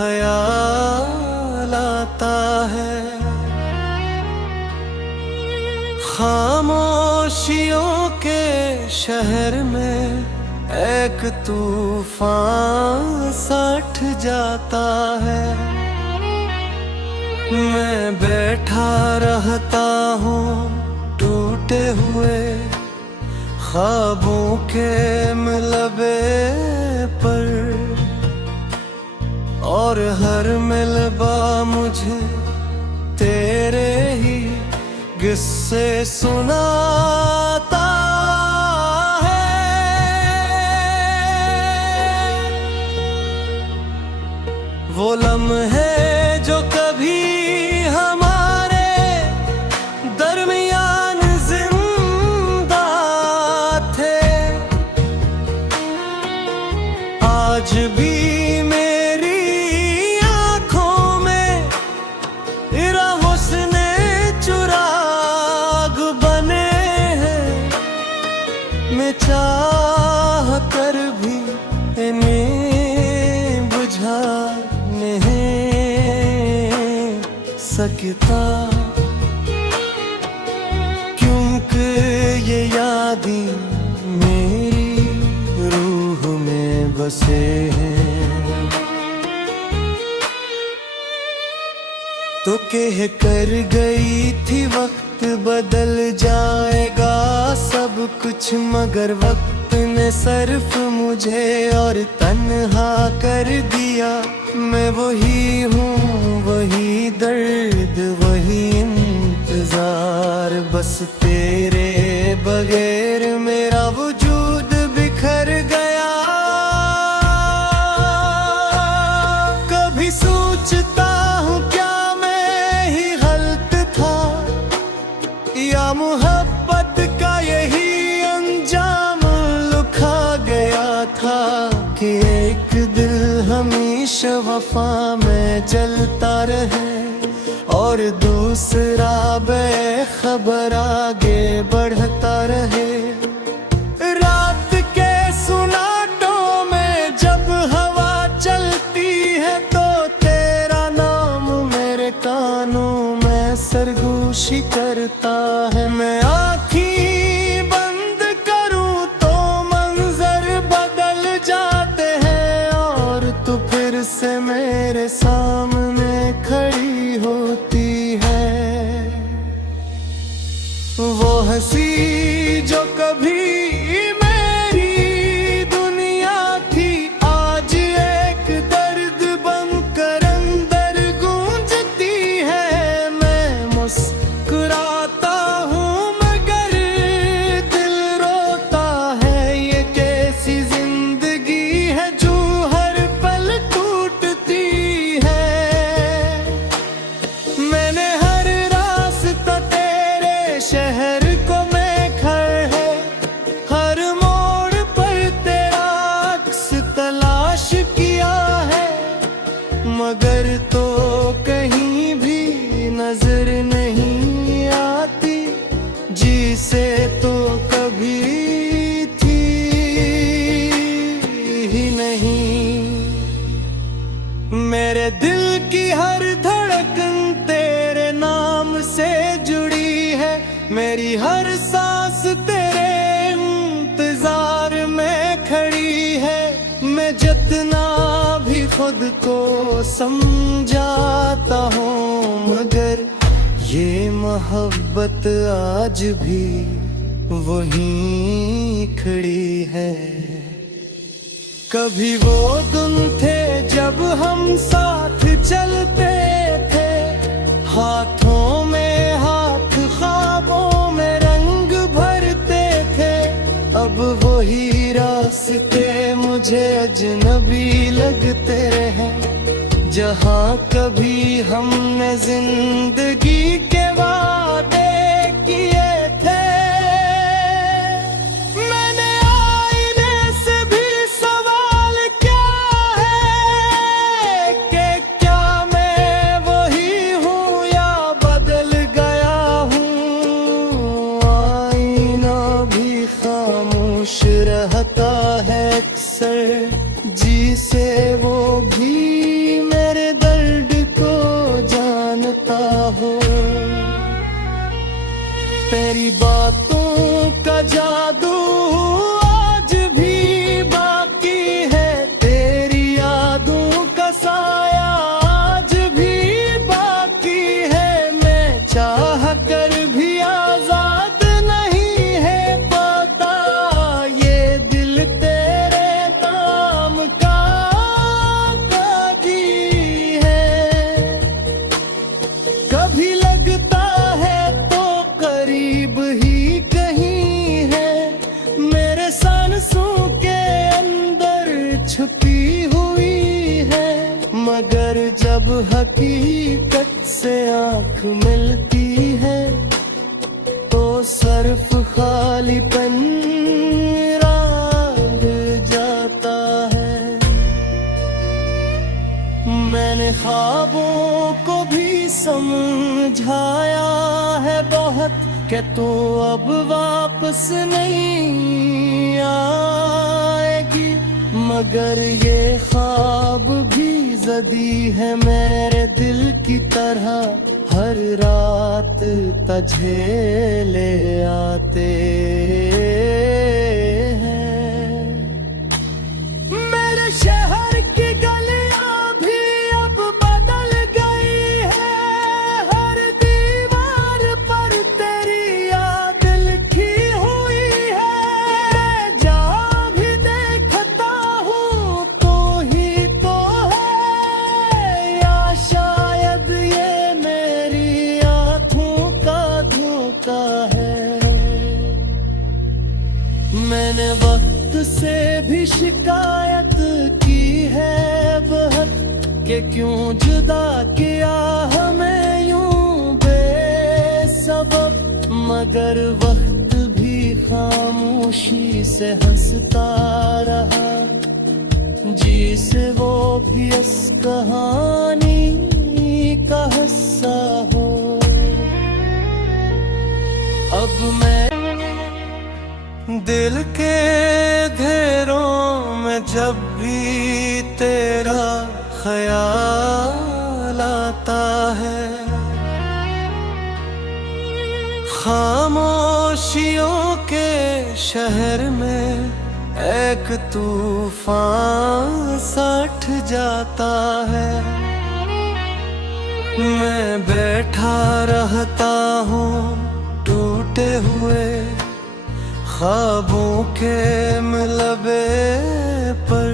ख्याल आता है। खामोशियों के शहर में एक तूफान सा उठ जाता है। मैं बैठा रहता हूँ टूटे हुए ख्वाबों के मिलबे पर, और हर मिलबा मुझे तेरे ही किस्से सुनाता है। वो लम्हे जो कभी हमारे दरमियान जिंदा थे, आज भी मेरी आंखों में हुस्ने चुराग बने हैं। मैं चाह कर भी इन्हें बुझा नहीं सकता, क्योंकि ये यादें मेरी रूह में बसे हैं। तो कह कर गई थी वक्त बदल जाएगा सब कुछ, मगर वक्त ने सिर्फ मुझे और तन्हा कर दिया। मैं वही हूँ, वही दर्द, वही इंतजार, बस तेरे बगैर मेरा वजूद बिखर गया। कभी सोचता हूँ क्या मैं ही गलत था, या मोहब्बत का यही अंजाम लिखा गया था, कि एक दिल हमेशा वफा में जलता रहे और दूसरा बेखबर आगे बढ़ता रहे। रात के सुनाटों में जब हवा चलती है तो तेरा नाम मेरे कानों में सरगोशी करता है। मैं आँखें बंद करूं तो मंजर बदल जाते हैं, और तू फिर से मेरे सामने खड़ी होती है। वो हंसी जो कभी मेरी दुनिया थी, आज एक दर्द बनकर अंदर गूंजती है। मैं मुस्कुराता हूँ मगर दिल रोता है, ये कैसी जिंदगी है जो हर पल टूटती है। मैंने हर रास्ता तेरे शहर को मैं है, हर मोड़ पर तेरा अक्स तलाश किया है, मगर तो कहीं भी नजर नहीं आती जिसे तो कभी थी ही नहीं। मेरे दिल की हर धड़कन तेरे नाम से जुड़ी है, मेरी हर सांस तेरे इंतजार में खड़ी है। मैं जितना भी खुद को समझाता हूँ, मगर ये मोहब्बत आज भी वहीं खड़ी है। कभी वो दिन थे जब हम साथ चलते थे, हाथों में हाथ ख्वाबों में रंग भरते थे। अब वही रास्ते मुझे अजनबी लगते हैं, जहाँ कभी हमने जिंदगी के वादे किए थे। मैंने आईने से भी सवाल किया है कि क्या मैं वही हूँ या बदल गया हूँ। आईना भी खामोश रहता है अक्सर, जिसे वो भी मेरे मेरी बातों का जादू आज भी बाकी है, तेरी यादों का साया आज भी बाकी है। मैं चाह कर भी आजाद नहीं है, पता ये दिल तेरे नाम का काजी है। कभी लगता है तो करीब ही कहीं है, मेरे सांसों के अंदर छुपी हुई है। मगर जब हकीकत से आंख मिलती है तो सिर्फ खालीपन रह जाता है। मैंने ख्वाबों को भी समझाया है बहुत कि तू अब वापस नहीं आएगी, मगर ये ख्वाब भी जदी है मेरे दिल की तरह, हर रात तझेले आते हैं। मेरे शहर की गलियां भी अब बदल गई है, हर दीवार पर तेरी याद लिखी हुई है। जहाँ भी देखता हूँ तो ही तो है, या शायद ये मेरी आँखों का धोखा है। मैंने वक्त से भी शिकायत की है बहुत कि क्यों जुदा किया हमें यूं बेसबब, मगर वक्त भी खामोशी से हंसता रहा, जी से वो भी इस कहानी का हिस्सा हो। अब मैं दिल के घेरों में जब भी तेरा ख्याल आता है, खामोशियों के शहर में एक तूफान सा उठ जाता है। मैं बैठा रहता हूँ टूटे हुए ख्वाबों के मिलबे पर,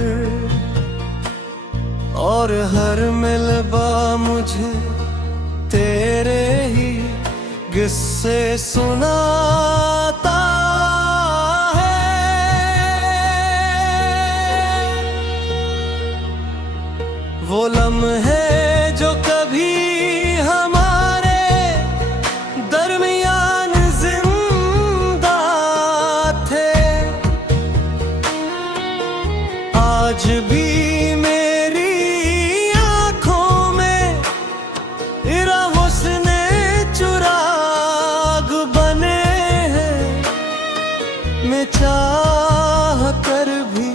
और हर मिलबा मुझे तेरे ही किस्से सुनाता है। वो लम्हे जो कभी हमारे दरमियान जिंदा थे, आज भी मेरी आंखों में इरा हुस्ने चुराग बने हैं। मैं चाह कर भी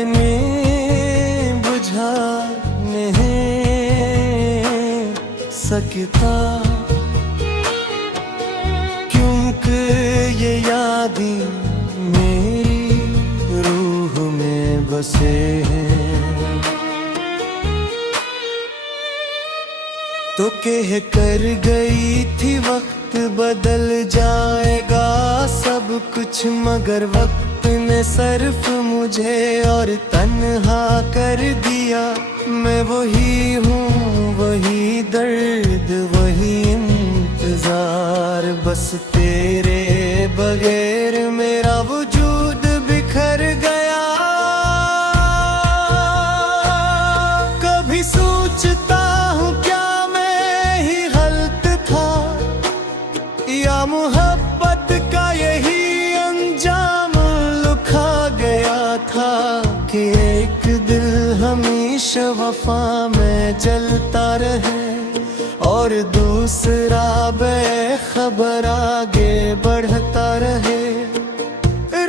इन्हें बुझा नहीं सकता, क्योंकि ये यादें मेरी रूह में बसे हैं। तो कह कर गई थी वक्त बदल जाएगा सब कुछ, मगर वक्त ने सिर्फ मुझे और तन्हा कर दिया। मैं वही हूँ, वही दर्द, वही इंतजार, बस तेरे बगैर मेरा वजूद बिखर गया। कभी सोचता हूँ क्या मैं ही गलत था, या मोहब्बत का यही अंजाम लिखा गया था, कि एक दिल हमेशा वफा में जलता रहे और दूसरा बेखबर आगे बढ़ता रहे।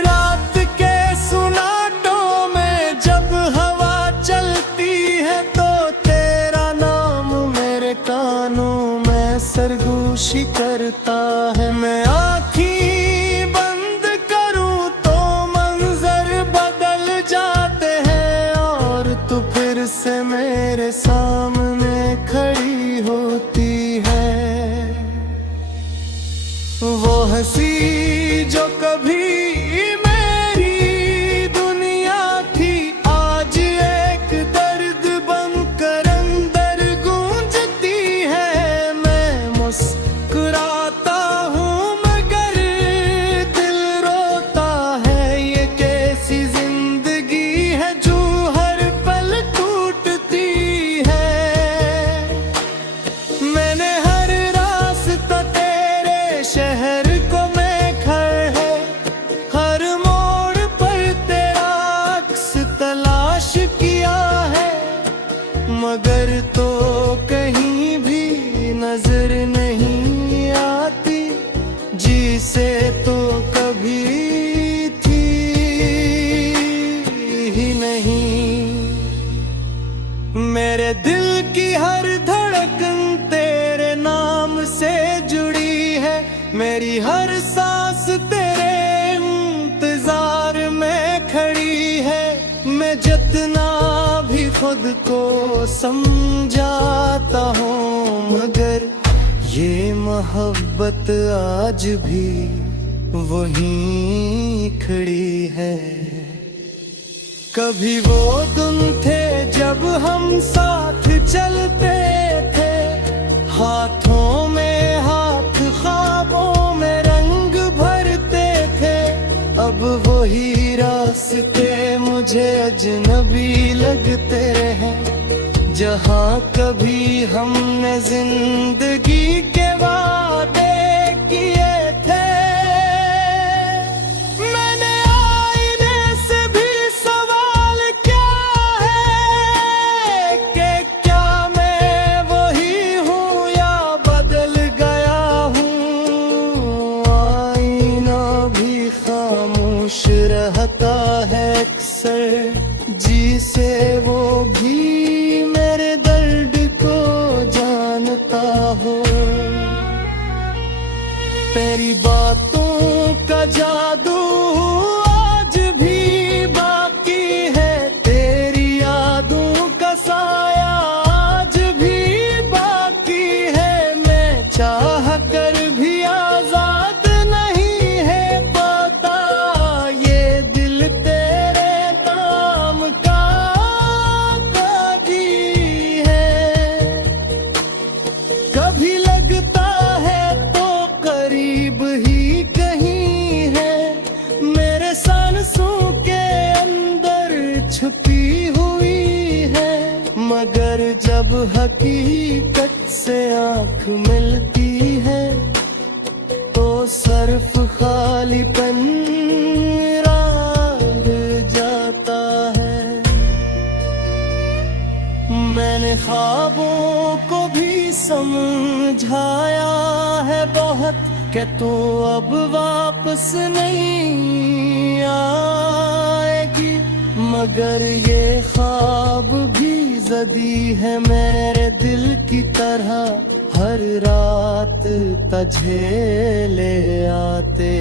रात के सुनाटों में जब हवा चलती है तो तेरा नाम मेरे कानों में सरगोशी करता है। मैं आँखें सामने खड़ी होती है। वो हंसी जो कभी मेरी दुनिया थी, आज एक दर्द बनकर अंदर गूंजती है। मैं मुस्कुराता हूँ मगर दिल रोता है। ये कैसी जिंदगी है जो हर पल टूटती है। मैंने हर रास्ता तेरे शहर को मैं खड़ है, हर मोड़ पर तेरा अक्स तलाश किया है, मगर तो कहीं भी नजर नहीं आती जिसे तो कभी थी ही नहीं। मेरे दिल की हर धड़कन तेरे नाम से जुड़ी है, मेरी हर सांस तेरे इंतजार में खड़ी है। मैं जितना भी खुद को समझाता हूँ मगर ये मोहब्बत आज भी वहीं खड़ी है। कभी वो दिन थे जब हम साथ चलते थे, हाथों में हाथ ख्वाबों में रंग भरते थे। अब वही रास्ते मुझे अजनबी लगते हैं, जहाँ कभी हमने जिंदगी के वादे किए थे। मैंने आईने से भी सवाल किया है कि क्या मैं वही हूँ या बदल गया हूँ। आईना भी खामोश रहता है अक्सर, जिसे वो भी मेरे दर्द को जानता हो। तेरी बातों का जादू आज भी बाकी है, तेरी यादों का साया आज भी बाकी है। मैं चाह कर भी आजाद नहीं है पाता, ये दिल तेरे नाम का काजी है। कभी लगता है तो करीब ही कहीं है, मेरे सांसों के अंदर छुपी हुई है। मगर जब हकीकत से आंख मिलती है तो सिर्फ खालीपन राग जाता है। मैंने ख्वाबों को भी समझाया है बहुत कि तू अब वापस नहीं आएगी, मगर ये ख्वाब भी जदी है मेरे दिल की तरह, हर रात तुझे ले आते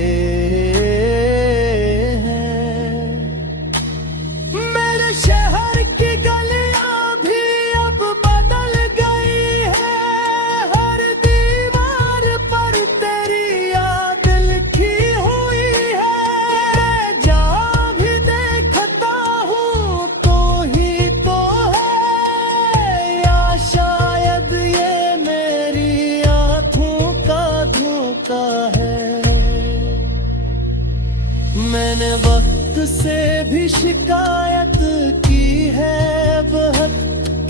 हैं। मेरे शहर की गलियां भी अब बदल गई है, हर दीवार पर तेरी याद लिखी हुई है। जहाँ भी देखता हूँ तो ही तो है, या शायद ये मेरी आँखों का धोखा है। मैंने वक्त से भी शिकायत की है बहुत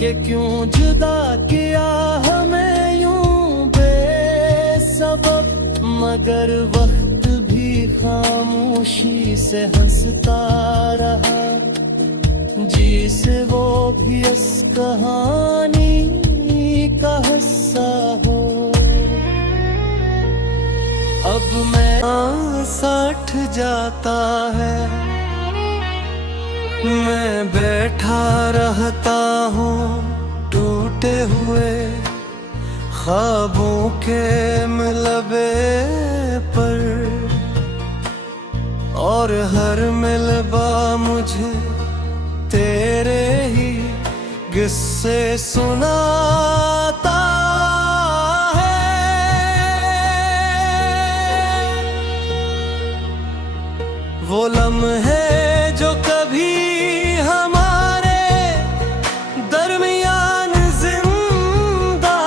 कि क्यों जुदा किया हमें यूं बेसबब, मगर वक्त भी खामोशी से हंसता रहा, जिसे वो भी इस कहानी का हिस्सा हो। अब मैं साठ जाता है, मैं बैठा रहता हूँ टूटे हुए ख्वाबों के मिलबे पर, और हर मिलबा मुझे तेरे ही किससे सुनाता है वो लम्हे जो कभी हमारे दरमियान जिंदा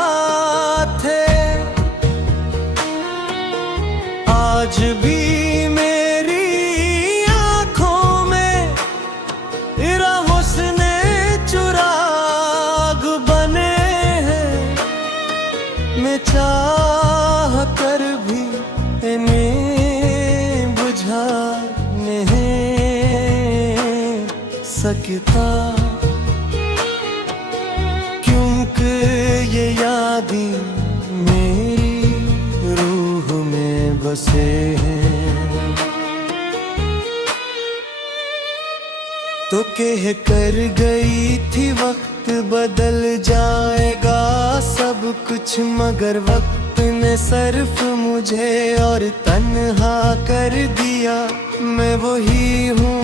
थे। आज भी मेरी आंखों में हुस्ने चुराग बने हैं। मैं चाह कर भी इन्हें बुझा नहीं सकता, क्योंकि ये यादें मेरी रूह में बसे हैं। तो कह कर गई थी वक्त बदल जाएगा सब कुछ, मगर वक्त ने सिर्फ मुझे और तन्हा कर दिया। मैं वही हूँ,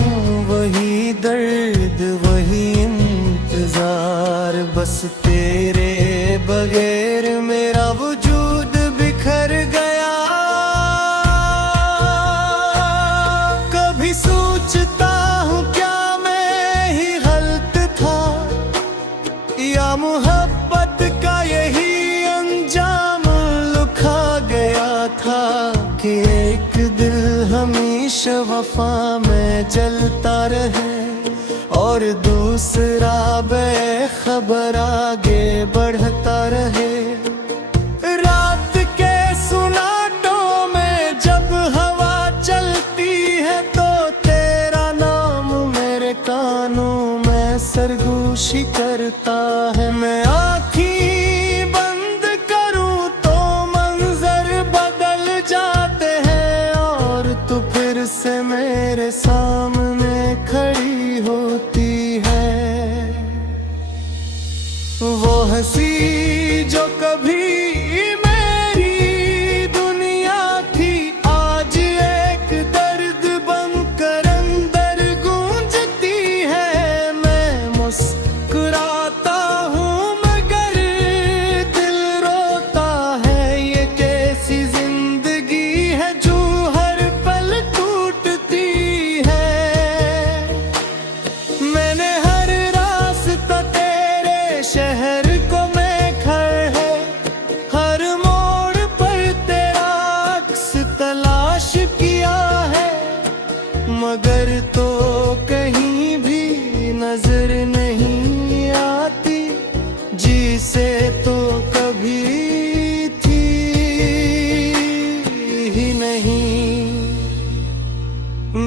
वही दर्द, वही इंतजार, बस तेरे बगैर मेरा वजूद बिखर गया। कभी सोचता हूँ क्या मैं ही गलत था, या मोहब्बत का यही अंजाम लिखा गया था, कि एक दिल हमेशा वफा में जलता रहे और दूसरा बेखबर आगे बढ़ता रहे। रात के सुनाटों में जब हवा चलती है तो तेरा नाम मेरे कानों में सरगोशी करता है। मैं आँखें बंद करूं तो मंजर बदल जाते हैं और तू फिर से मेरे सामने खड़ी होती है। वो हंसी जो कभी मेरी दुनिया थी, आज एक दर्द बनकर अंदर गूंजती है। मैं मुस्कुराता हूँ मगर दिल रोता है, ये कैसी जिंदगी है जो हर पल टूटती है। मैंने हर रास्ता तेरे शहर को मैं खड़ है, हर मोड़ पर तेरा अक्स तलाश किया है, मगर तो कहीं भी नजर नहीं आती जिसे तो कभी थी ही नहीं।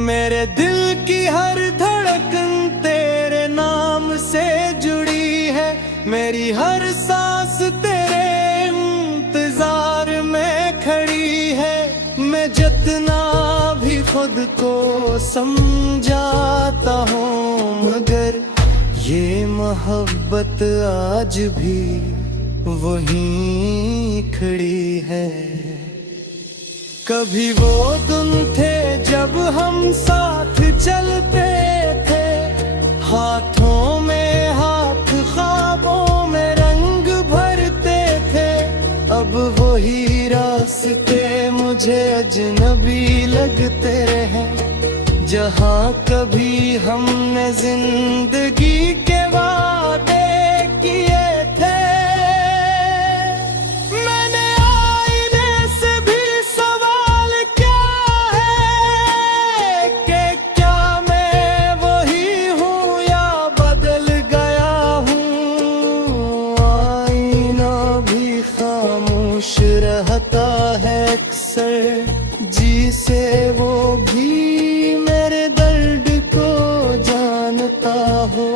मेरे दिल की हर धड़कन तेरे नाम से जुड़ी है, मेरी हर सांस तेरे इंतजार में खड़ी है। मैं जितना भी खुद को समझाता हूँ, मगर ये मोहब्बत आज भी वहीं खड़ी है। कभी वो दिन थे जब हम साथ चलते थे, हाथों में हाथ ख्वाबों में रंग भरते थे। अब वही रास्ते मुझे अजनबी लगते रहे, जहाँ कभी हमने जिंदगी के वादे किए थे। मैंने आईने से भी सवाल किया है कि क्या मैं वही हूँ या बदल गया हूँ। आईना भी खामोश रहता है अक्सर, जिसे वो भी मेरे दर्द को जानता हो।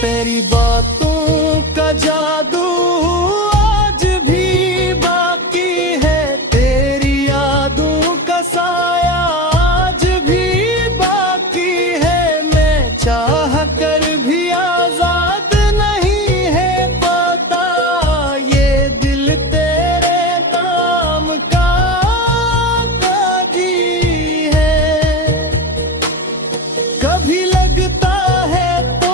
तेरी बातों का जादू आज भी बाकी है, तेरी यादों का साया आज भी बाकी है। मैं चाह कर भी आजाद नहीं है पता, ये दिल तेरे नाम का काजी है। कभी लगता है तो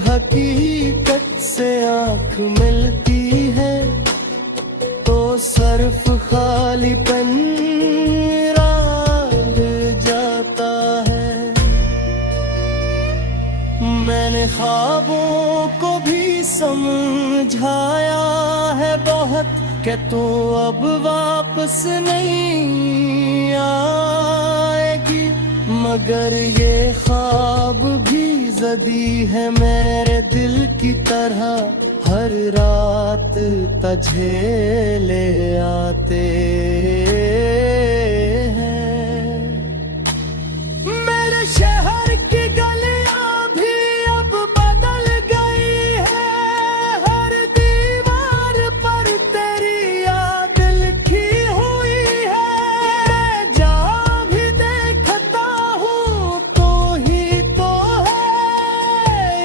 हकीकत से आँख मिलती है तो सर्फ खालीपन राग जाता है। मैंने ख्वाबों को भी समझाया है बहुत कि तू अब वापस नहीं आएगी, मगर ये ख्वाब भी ज़दी है मेरे दिल की तरह, हर रात तुझे ले आते हैं। मेरे शहर की गलियां भी अब बदल गई है, हर दीवार पर तेरी याद लिखी हुई है। जहाँ भी देखता हूँ तो ही तो है,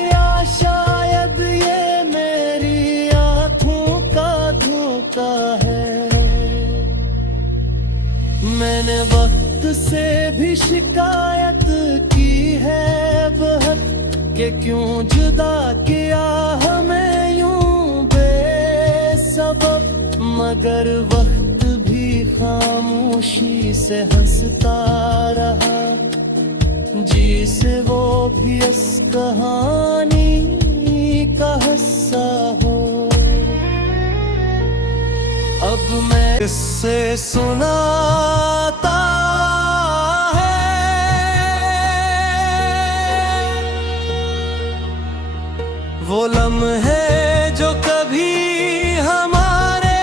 या शायद ये मेरी आँखों का धोखा है। मैंने वक्त से भी शिकायत की है बहुत कि क्यों जुदा किया हमें यूं बेसबब, मगर वक्त भी खामोशी से हंसता रहा, जी से वो भी इस कहानी का हिस्सा हो। अब मैं किससे सुनाता है वो लम्हे जो कभी हमारे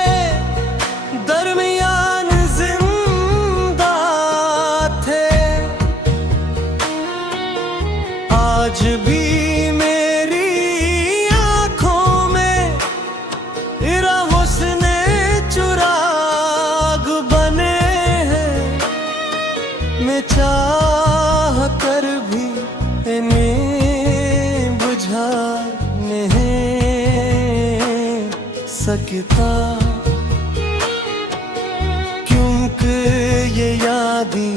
दरमियान जिंदा थे। आज भी मेरी आँखों में हुस्न चुराग बने हैं, मैं चाह कर भी इन्हें बुझा नहीं सकता, क्योंकि ये यादें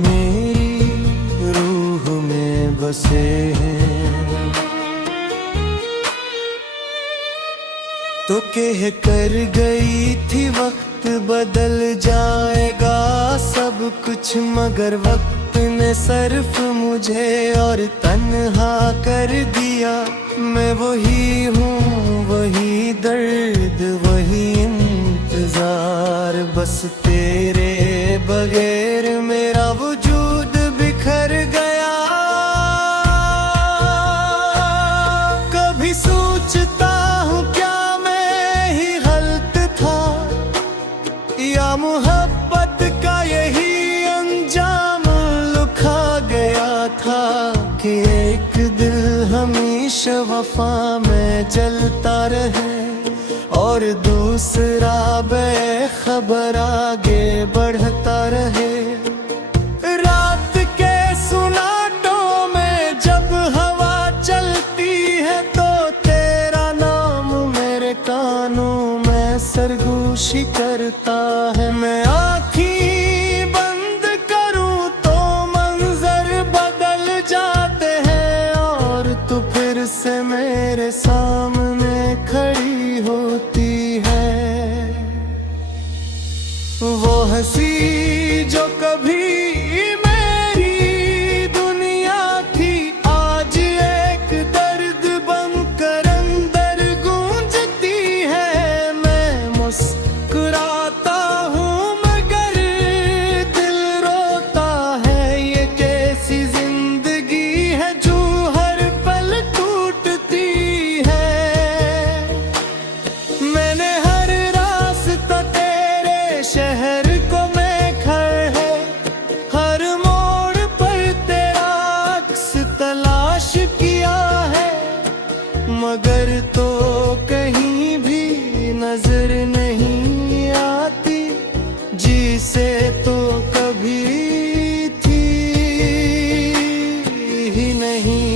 मेरी रूह में बसे हैं। तो कह कर गई थी वक्त बदल जाएगा सब कुछ, मगर वक्त ने सिर्फ मुझे और तन्हा कर दिया। मैं वही हूँ, वही दर्द, वही इंतजार, बस तेरे बगैर मेरा वजूद बिखर गया। कभी सोचता हूँ क्या या मोहब्बत का यही अंजाम लिखा गया था, कि एक दिल हमेशा वफा में जलता रहे और दूसरा बेखबर आगे बढ़ता रहे। रात के सुनाटों में जब हवा चलती है तो तेरा नाम मेरे कानों में सरगोशी करता है। मैं आँखें बंद करूं तो मंजर बदल जाते हैं और तू फिर से मेरे सामने खड़ी होती है। वो हंसी जो कभी मेरी दुनिया थी, आज एक दर्द बनकर अंदर गूंजती है। मैं मुस्कुराता हूँ मगर दिल रोता है, ये कैसी जिंदगी है जो हर पल टूटती है। मैंने हर रास्ता तेरे शहर को देखा है, हर मोड़ पर तेरा अक्स तलाश किया है, मगर तो कहीं भी नजर नहीं आती, जी से तो कभी थी ही नहीं।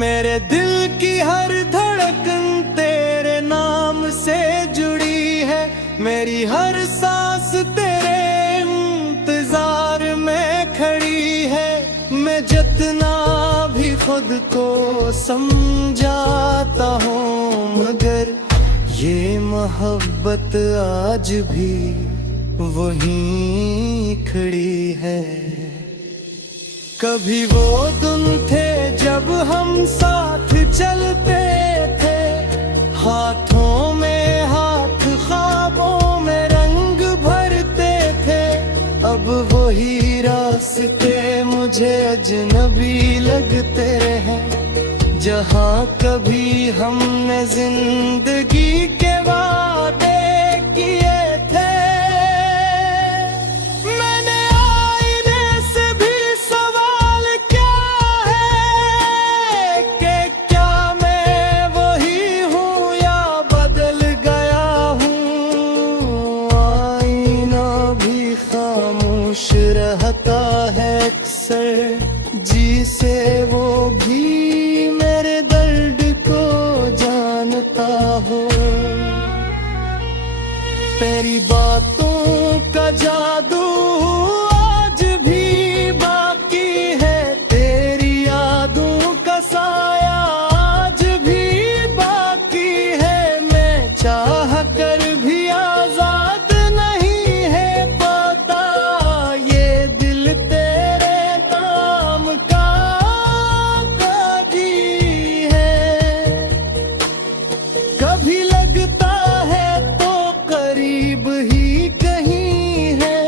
मेरे दिल की हर धड़कन तेरे नाम से जुड़ी है, मेरी हर सांस तेरे इंतजार में खड़ी है। मैं जितना भी खुद खुद को समझाता हूँ, मगर ये मोहब्बत आज भी वहीं खड़ी है। कभी वो दिन थे जब हम साथ चलते थे, हाथों में हाथ ख्वाबों में रंग भरते थे। अब वही रास्ते मुझे अजनबी लगते हैं, जहाँ कभी हमने जिंदगी के वादे किए थे। मैंने आईने से भी सवाल किया है कि क्या मैं वही हूँ या बदल गया हूँ। आईना भी खामोश रहता है अक्सर, जिसे वो भी मेरे दर्द को जानता हो। तेरी बातों का जादू आज भी बाकी है, तेरी यादों का साया आज भी बाकी है। मैं चाह कर भी आजाद नहीं है, पता ये दिल तेरे नाम का काजी है। कभी लगता है तो करीब ही कहीं है,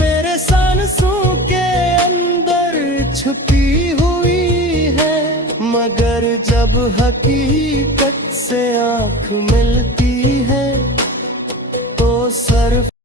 मेरे सांसों के अंदर छुपी हुई है। मगर जब हकीकत से आँख मिल